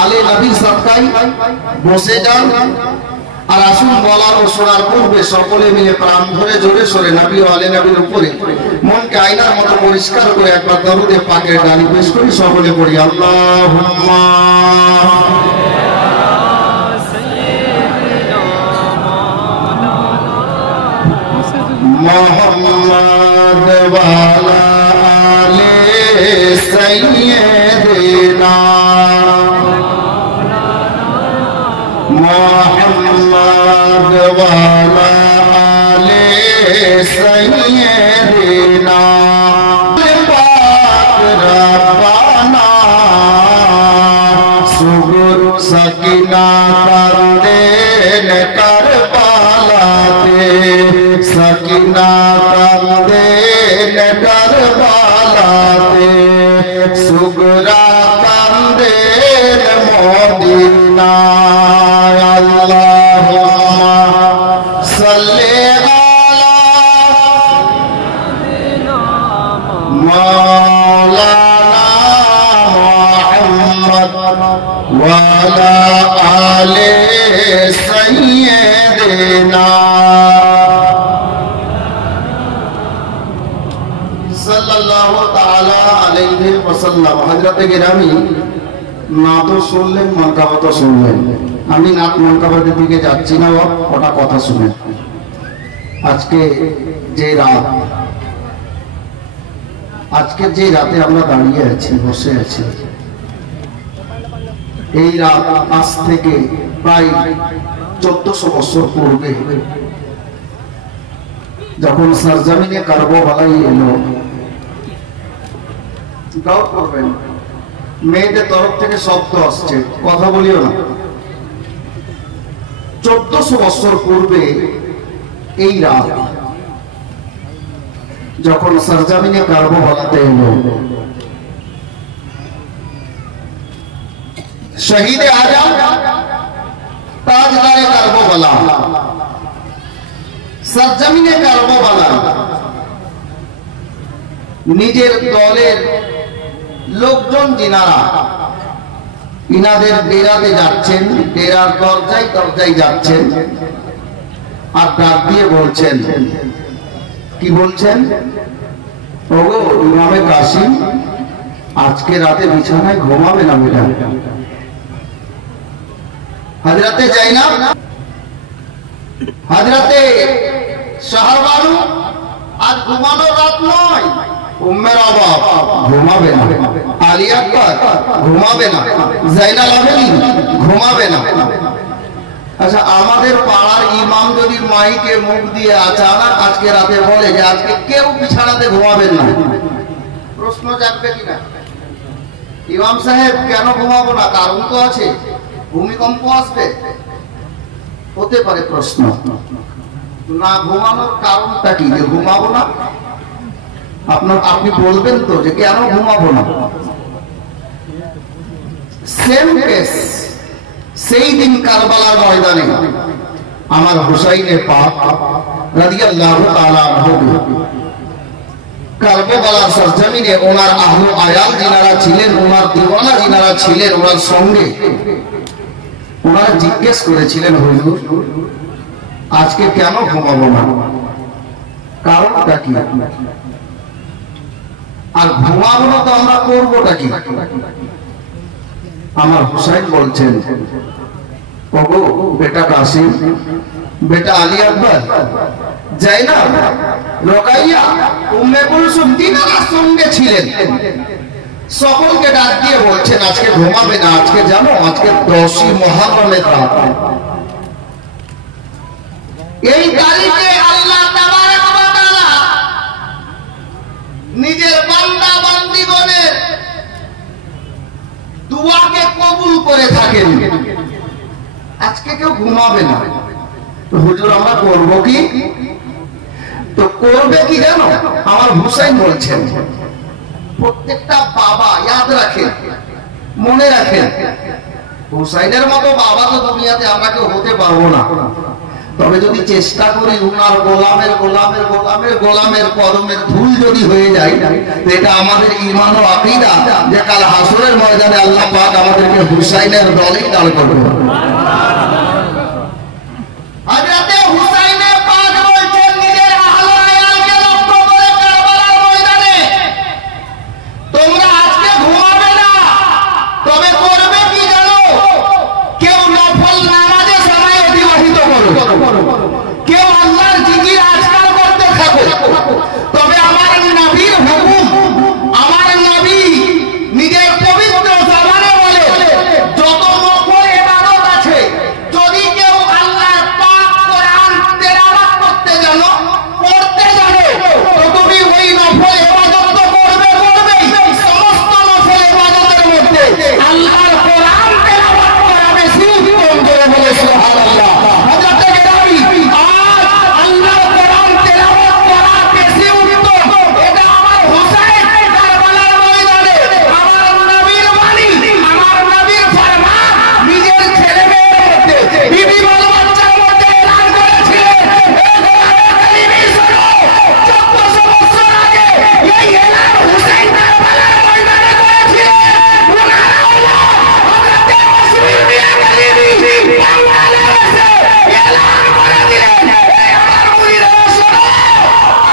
আলে নবী সদকায় বসে যান আর আসুন বলার ও শোনার পূর্বে সকলে মিলে প্রাণ ধরে জোরে সোরে নবী ও আলে নবীর উপরে মনকে আয়নার মতো পরিষ্কার করে একবার দরুদে পাকের ডালি পেশ করি। সকলে পড়ি আল্লাহুম্মা মুহাম্মাদ ওয়া আলা আলি সাইয়্যিদিনা মুহাম্মাদ ওয়া আলা আলি সাইয়্যিদিনা পাক রব্বানা সুগুর সাকিনা কান্দেন কারবালাতে সাকিনা কান্দেন কারবালাতে সুগরা কান্দেন মদিনায়। আল্লাহুম্মা সাল্লি আলা মাওলানা মুহাম্মদ ওয়া আলা আলি সাইয়্যিদিনা সাল্লাল্লাহু তাআলা আলাইহি ওয়াসাল্লাম। হযরতে গিরামি নাত শুনলেন, মানকাবাত শুনলেন। আমি নাত মানকাবাতের দিকে যাচ্ছি না, ওটা কথা শুনেন। আজকে যে রাতে আমরা দাঁড়িয়ে আছি, বসে আছি, এই রাত আজ থেকে প্রায় 1400 বছর পূর্বে যখন সরজমিনে কারবালাই এলো, গাও করবেন, মেয়েদের তরফ থেকে শব্দ আসছে, কথা বলিও না। 1400 বছর পূর্বে এই রাত যখন সরজমিনে কারবালাতে এলো, শহীদে আজম তাজদারে কারবালা, সরজমিনে কারবালা নিজের দলের লোকজন যিনারা ইনাদের ডেরাতে যাচ্ছেন, ডেরার দরজায় দরজায় যাচ্ছেন আর ডাক দিয়ে বলছেন, কি বলছেন? ওগো ইমামে কাসিম, আজকে রাতে বিছানায় ঘুমাবে না বেটা। হযরতে জাইনাব, হযরতে শাহরবানু, আজ ঘুমানোর রাত নয়। উম্মের অবাব ঘুমাবে না, আলী আকবর ঘুমাবে না, জাইনাল আবেদিন ঘুমাবে না। আচ্ছা, আমাদের পাড়ার ইমাম যদি মাইকে মুখ দিয়ে আচানক আজকে রাতে বলে যে আজকে কেউ বিছানাতে ঘুমাবেন না, প্রশ্ন জাগবে কিনা? ইমাম সাহেব কেন ঘুমাবো না? কারণ তো আছে, ভূমিকম্প আসবে, হতে পারে প্রশ্ন। না ঘুমানোর কারণটা কি যে ঘুমাবো না? আপনি বলবেন তো যে কেন ঘুমাবো না? সেম কেস সেই দিন কারবালার ময়দানে আমার হুসাইনে পাক রাদিয়াল্লাহু তাআলা আনহু কারবালার সরজমিনে ওনার আহলে আয়াল যিনারা ছিলেন, ওনার দিওয়ানা যিনারা ছিলেন, ওনার সঙ্গে ওনারা জিজ্ঞেস করেছিলেন, হুজুর আজকে কেন ঘুমাবো না? কারণটা কি? আর ঘুমাবো না তো আমরা করবোটা কি? আমার হুসাইন বলছেন, ওগো বেটা কাসিম, বেটা আলী আকবর, জাইনাব, রোকাইয়া, উম্মে কুলসুম তিনারা সঙ্গে ছিলেন, সকলকে ডাক দিয়ে বলছেন আজকে ঘুমাবে না। আজকে জানো আজকে 10ই মুহররমের রাত। এই তারিখে আল্লাহ তাবারক ওয়া তাআলা নিজের বান্দা বান্দীগণের দুআকে কবুল করে থাকেন। আজকে কেউ ঘুমাবে না, তো হুজুর আমরা করব কি? তো করবে কি জানো? আমার হুসাইন বলছেন, প্রত্যেকটা বাবা ইয়াদ রাখেন, মনে রাখেন, হুসাইনের মতো বাবা তো দুনিয়াতে আমরা কেউ হতে পারবো না। তবে যদি চেষ্টা করি উনার গোলামের গোলামের গোলামের গোলামের কদমের ধুল যদি হয়ে যায়, এটা আমাদের ঈমান ও আকীদা যে কাল হাসরের ময়দানে আল্লাহ পাক আমাদেরকে হুসাইনের দলেই দাঁড় করবে। হযরতে হুসাইনে পাক বলছেন নিজের আহলে আয়ালকে লক্ষ্য করে কারবালার ময়দানে, তোমরা আজকে ঘুমাবে না, তবে করবে কি জানো? কেউ নফল নামাজে সময় অতিবাহিত করো, কেউ আল্লাহর জিকির আজকাল করতে থাকো। তবে আমার নবীর হুকুম, আমার নবী নিজের পবিত্র জবানে বলে যত নফল ইবাদত আছে, যদি কেউ আল্লাহর পাক কোরআন তেলাওয়াত করতে জানো, পড়তে জানো, তো তুমি ওই নফল ইবাদত তো করবেই। সমস্ত নফল ইবাদতের মধ্যে আল্লাহর কোরআন তেলাওয়াত করা বেশি উত্তম করে বলে সুবহানাল্লাহ। হযরত গেরামি আজ আল্লাহর কোরআন তেলাওয়াত করা বেশি উত্তম। এটা আমার হুসাইন কারবালার ময়দানে আমার নবীর বাণী, আমার নবীর ফরমান নিজের ছেলে মেয়ের মধ্যে, বিবি বাল বাচ্চার মধ্যে এলান করেছিলেন। কালিমা শোনো, 1400 বছর আগে এই এলান হুসাইন কারবালার ময়দানে করেছিলেন। ওনারা হলো হযরত মুসলিম মিয়া কালিমি বাংলাদেশে এলান করে দিলেন। এই আমার মুরিদরা শোনো,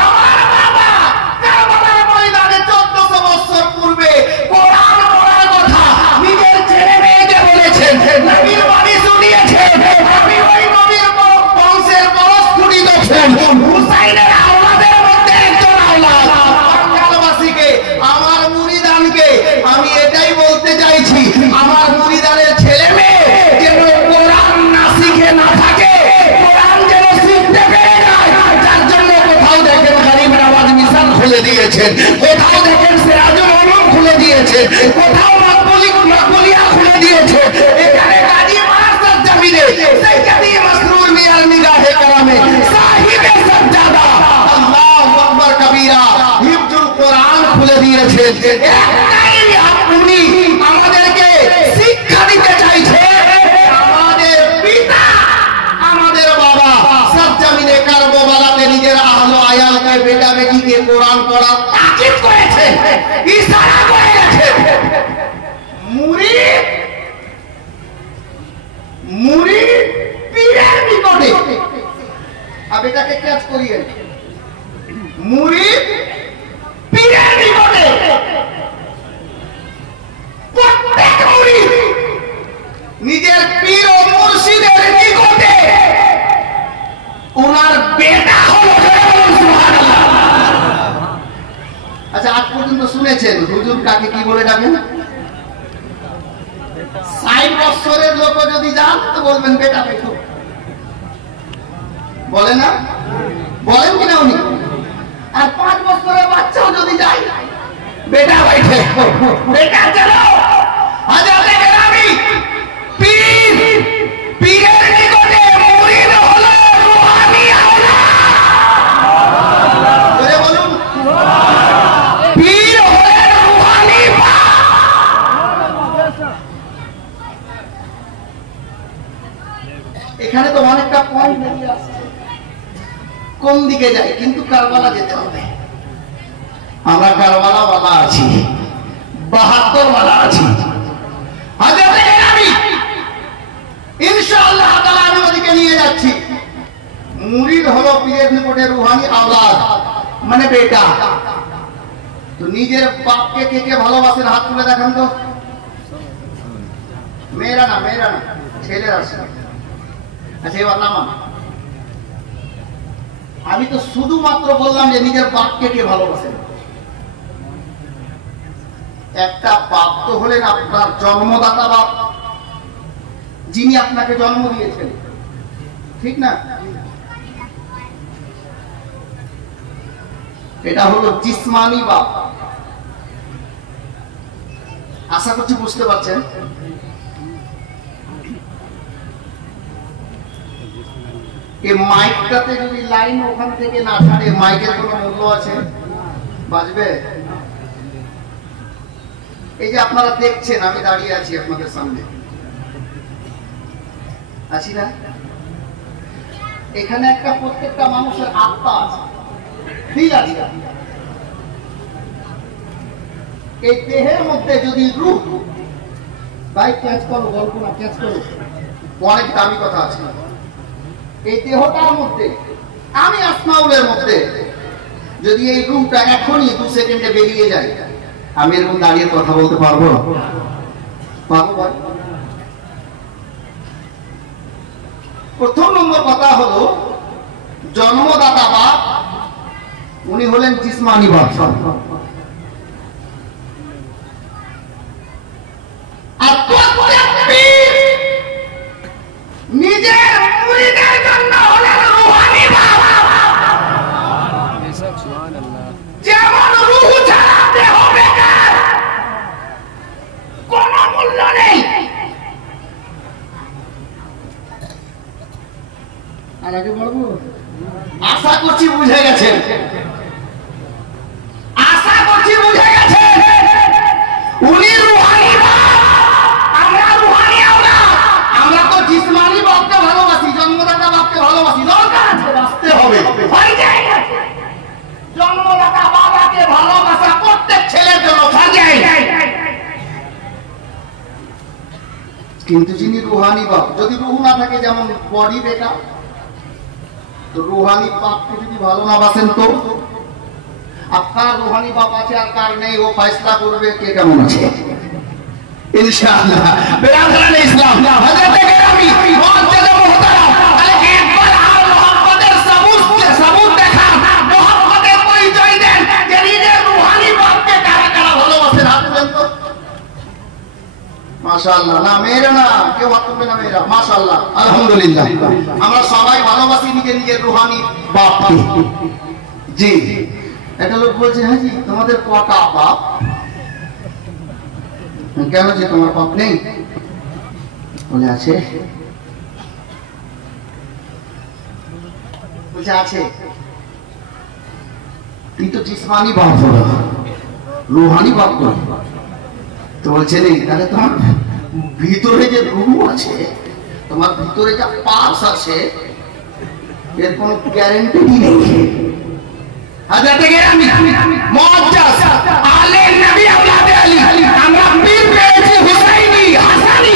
আমার বাবা কারবালার ময়দানে 1400 বছর পূর্বে কোরআন পড়ার কথা নিজের ছেলে মেয়েকে বলেছেন, নবীর বাণী শুনিয়েছেন। আমি ওই নবীর বংশের বরস্ফুটিত ফুল হুসাইনের আওলাদের মধ্যে একজন আওলাদ। বাংলাবাসীকে, আমার মুরিদানকে আমি এটাই বলতে চাইছি, আমার মুরিদানের ছেলে মেয়ে যেন কোরআন না শিখে না থাকে, কোরআন যেন শিখতে পেরে যায়। যার জন্য কোথাও দেখেন গরিব নওয়াজ মিশন খুলে দিয়েছেন, কোথাও দেখেন সিরাজুল উলুম খুলে দিয়েছে, কোথাও মাকবুলিয়া খুলে দিয়েছে। এখানে গাজী মারাসাত জামিনে সৈয়দি মাসরুর মিয়ার নিগাহে কারামে সাহিবে সাজ্জাদা আল্লাহু আকবার কবীরা হিফজুল কোরআন খুলে দিয়েছেন। একটাই আপনি আমাদেরকে শিক্ষা দিতে চাইছে, আমাদের পিতা, আমাদের বাবা সাজ্জামিনে কারবালাতে নিজের আহলে আয়ালকে, বেটা বেটিকে কোরআন পড়ার তাকিদ করেছে, ইশারা করে গেছে। মুরিদ পীরের নিকটে, আর বেটাকে ক্যাচ করিয়ে, মুরিদ পীরের নিকটে, প্রত্যেক মুরিদ নিজের পীর ও মুর্শিদের নিকটে ওনার বেটা হলো সুবহানাল্লাহ। আচ্ছা, আজ পর্যন্ত শুনেছেন হুজুর কাকে কি বলে ডাকেন? 60 বছরের লোক যদি যান তো বলবেন বেটা বেটো, বলে না? বলেন কিনা উনি? আর 5 বছরের বাচ্চাও যদি যায় বেটা বাইঠে, বেটা চলো। হযরত গেরামি পীর, পীরের নিকটে মুরিদ হলো রূহানি আওলাদ। বলে বলুন, পীর হলেন রূহানি মা। এখানে তো অনেকটা পয়েন্ট বেরিয়ে আসছে, কোন দিকে যাই, কিন্তু কারবালা যেতে হবে। আমরা কারবালা ওয়ালা আছি, 72 ওয়ালা আছি। হযরত গেরামি ইনশাআল্লাহ তাআলা আমি ওদিকে নিয়ে যাচ্ছি। মুরিদ হলো পীরের নিকটে রূহানি আওলাদ, মানে বেটা। তো নিজের বাপকে কে কে ভালোবাসেন হাত তুলে দেখান তো। মেয়েরা না, মেয়েরা না, ছেলেরা। আচ্ছা, এবার নামান। আমি তো শুধুমাত্র বললাম যে নিজের বাপকে কে ভালোবাসেন। একটা বাপ তো হলেন আপনার জন্মদাতা বাপ, যিনি আপনাকে জন্ম দিয়েছেন, ঠিক না? এটা হলো জিসমানি বাপ। আশা করছি বুঝতে পারছেন। এই মাইকটাতে যদি লাইন ওখান থেকে না ছাড়ে, মাইকের কোনো মূল্য আছে? বাজবে? এই যে আপনারা দেখছেন আমি দাঁড়িয়ে আছি আপনাদের সামনে, আছি না? এখানে একটা প্রত্যেকটা মানুষের আত্মা আছে, ঠিক আছে? এই দেহের মধ্যে যদি রূহ, ভাই ক্যাচ করো, গল্প না ক্যাচ করো, অনেক দামি কথা আছে। এই দেহটার মধ্যে আমি আসমাউলের মধ্যে যদি এই রূহটা এখনই 2 সেকেন্ডে বেরিয়ে যায়, আমি এরকম দাঁড়িয়ে কথা বলতে পারবো না? পারবো? প্রথম নম্বর কথা হলো জন্মদাতা বাপ, উনি হলেন জিসমানি বাপ। আর নিজের মুরিদের জন্য হলেন রূহানি বাপ। যেমন রূহ ছাড়া দেহ বেকার, কোনো মূল্য নেই। আর আগে বলবো, আশা করছি বুঝে গেছেন, আশা করছি বুঝে গেছেন। উনি রূহানি বাপ, আমরা রূহানি আওলাদ। আমরা তো জিসমানি বাপকে ভালোবাসি, জন্মদাতা বাপকে ভালোবাসি, দরকার আছে, বাঁচতে হবে, হয়ে যায়। জন্মদাতা বাবাকে ভালোবাসা প্রত্যেক ছেলের জন্য ফারজ। কিন্তু যিনি রূহানি বাপ, যদি রূহ না থাকে, যেমন বডি বেকার, তো রূহানি বাপকে যদি ভালো না বাসেন, তো আপনার রূহানি বাপ আছে আর কার নেই, ও ফয়সালা করবে কে কেমন আছে, ইনশাআল্লাহ। বেরাদারানে ইসলাম, হযরত কেরামি মুআজ্জাজ মুহতারাম, তাহলে একবার আর মুহাব্বতের সাবুত দেখা, মুহাব্বতের পরিচয় দেন যে নিজের রূহানি বাপকে কারা কারা ভালোবাসেন, হাত তুলেন তো। মাশাআল্লাহ, না মেয়েরা না, কেউ হাত তুলবে না মেয়েরা, মাশাআল্লাহ, আলহামদুলিল্লাহ। আমরা সবাই ভালোবাসি নিজের নিজের রূহানি বাপকে। জি, একটা লোক বলছে, হ্যাঁ জি তোমাদের কটা বাপ? কেন যে তোমার বাপ নেই? বলে আছে। বলছে আছে, কিন্তু জিসমানি বাপ হলো, রূহানি বাপ নয়। তো বলছে নেই, তাহলে তোমার ভিতরে যে রূহ আছে, তোমার ভিতরে যা পাস আছে, এর কোনো গ্যারান্টি নেই। হযরত কেরামি মুআজ্জাজ আলে নবী আওলাদে আলী, আমরা পীর পেয়েছি হুসাইনি হাসানি।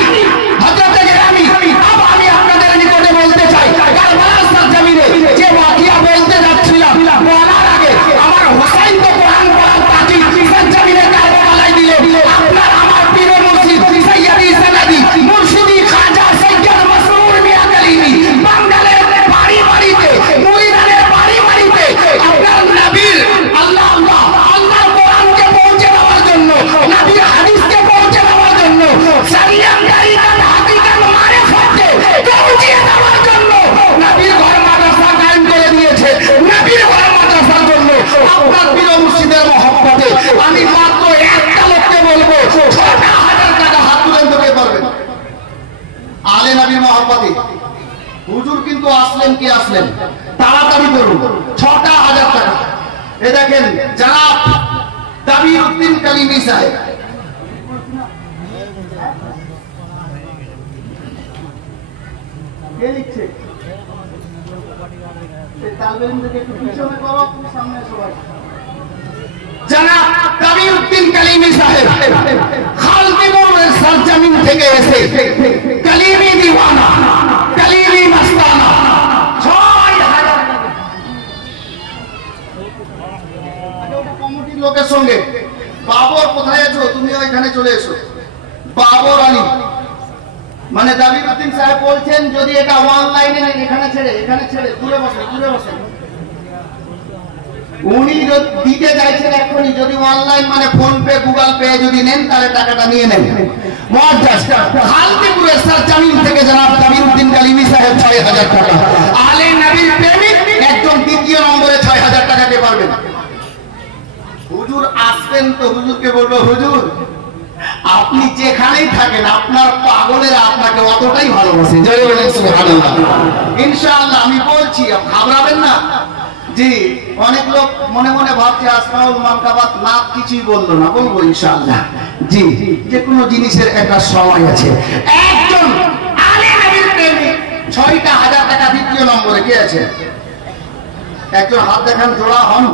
হযরত কেরামি, अब আমি আপনাদের নিকটে বলতে চাই, কারবালার সরজমিনে যে ওয়াকিয়া বলতে যাচ্ছিলাম, বলার আগে আমার হুসাইন তো কোরআন পড়ার পার্টি সরজমিনে কারবালায় দিলে, আপনার আমার পীর মুর্শিদ সৈয়দি সনদি মুর্শিদি খাজা সৈয়দ মাসরুর মিয়া কালিমি বাঙালের বাড়ি বাড়িতে, মুরিদানের বাড়ি বাড়িতে আপনার নবীর আল্লাহ আল্লাহ আল্লাহর কোরআনকে পৌঁছে দেওয়ার জন্য, নবীর হাদিসকে পৌঁছে দেওয়ার জন্য, শরিয়াত তরিকাত হাকিকাত মারিফতকে পৌঁছে দেওয়ার জন্য নবীর ঘর মাদ্রাসা কায়েম করে দিয়েছে। নবীর ঘর মাদ্রাসার জন্য আপনার পীর মুর্শিদের মহব্বতে আমি মাত্র একটা লোককে বলবো, ৬০০০ টাকা হাত তুলে দিতে পারবেন আলে নবীর মহব্বতে। হুজুর কিন্তু আসলেন, কি আসলেন, তাড়াতাড়ি করুন, ৬০০০ টাকা। এ দেখেন জনাব দাবির উদ্দিন কালিমি সাহেব, কে লিখছে? জনাব দাবির উদ্দিন কালিমি সাহেব খালদিপুরের সরজমিন থেকে এসে কালিমি দিওয়ানা, কালিমি মস্তানা, ৬০০০ কমিটির লোকের সঙ্গে। বাবর কোথায় আছো? তুমি ওইখানে চলে এসো। বাবর আলী মানে দাবির উদ্দিন সাহেব বলছেন, যদি এটা অনলাইনে নেই, এখানে ছেড়ে দূরে বসে, দূরে বসে। উনি দিতে চাইছেন এখনই, যদি অনলাইন মানে ফোন পে গুগল পে যদি নেন, তাহলে টাকাটা নিয়ে নেন। মুআজ্জাজ খালদিপুরের সরজমিন থেকে জনাব দাবির উদ্দিন কালিমি সাহেব ৬০০০ টাকা। আলে নবীর প্রেমিক একদম দ্বিতীয় নম্বরে ৬০০০ টাকা কে পারবেন। হুজুর আসবেন তো হুজুরকে বলবো, হুজুর আপনি যেখানেই থাকেন, আপনার পাগলেরা আপনাকে অতটাই ভালোবাসে। জয় বলেন সুবহানাল্লাহ। ইনশাআল্লাহ আমি বলছি, ঘাবড়াবেন না। জি, অনেক লোক মনে মনে ভাবছে আসমাউল মানকাবাত না কিছুই বললো না, বলবো ইনশাআল্লাহ। জি, যে কোনো জিনিসের একটা সময় আছে। একজন আলে নবীর প্রেমিক 6টা 1000 টাকা দ্বিতীয় নম্বরে কে আছে? একজন হাত দেখান, জোড়া হন।